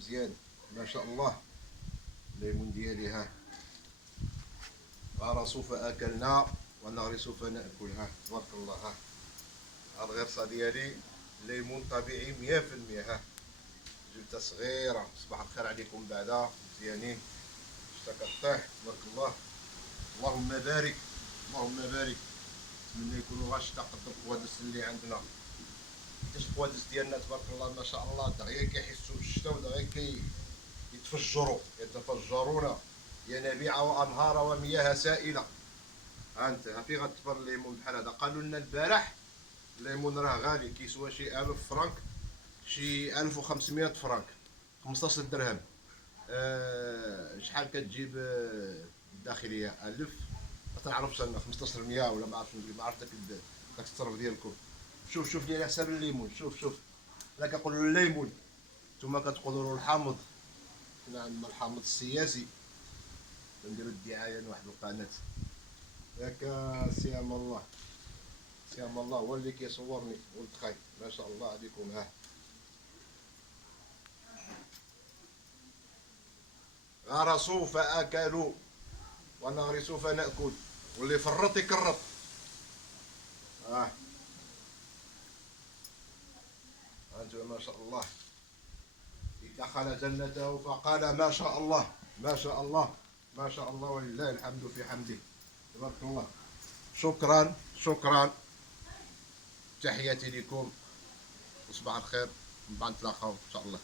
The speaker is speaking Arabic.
مزيان ما شاء الله. الليمون ديالي ها غار سوف اكلنا ونغري سوف ناكل. ها تبارك الله. ها الغرسه ديالي ليمون طبيعي 100%. ها جبتها صغيره. صباح الخير عليكم بعدا مزيانين. شتا كطيح تبارك الله. اللهم بارك اللهم بارك. نتمنى يكونوا غاشتا قد القوادس اللي عندنا. حيت القوادس ديالنا تبارك الله ما شاء الله دغيا كيحسوا بالشتا ودغيا يتفجرون ينابيع وانهار ومياه سائله. ها انت في غتفر الليمون بحال هذا. قالوا لنا البارح الليمون راه غالي كيسوى شي 1000 فرانك شي 1500 فرانك 15 درهم. شحال كتجيب الداخليه 1000 ما تنعرفش انا 1500 ولا ما عرفت داك التصرف ديالكم. شوف لي على حساب الليمون. شوف انا كنقول له الليمون نتوما كتقولوا له الحامض. حنا عندنا الحامض السياسي كنديروا الدعايه لواحد القناه. ياك سيام الله سيام الله هو اللي كيصورني ولد خاي ما شاء الله عليكم. ها غار سوف اكلوا ونغري سوف ناكل. واللي فرط يكرط. انتم ما شاء الله. دخل جنته فقال ما شاء الله ما شاء الله ما شاء الله ولله الحمد في حمده. تبارك الله. شكرا تحياتي لكم وصباح الخير. من بعد نتلاقاو ان شاء الله.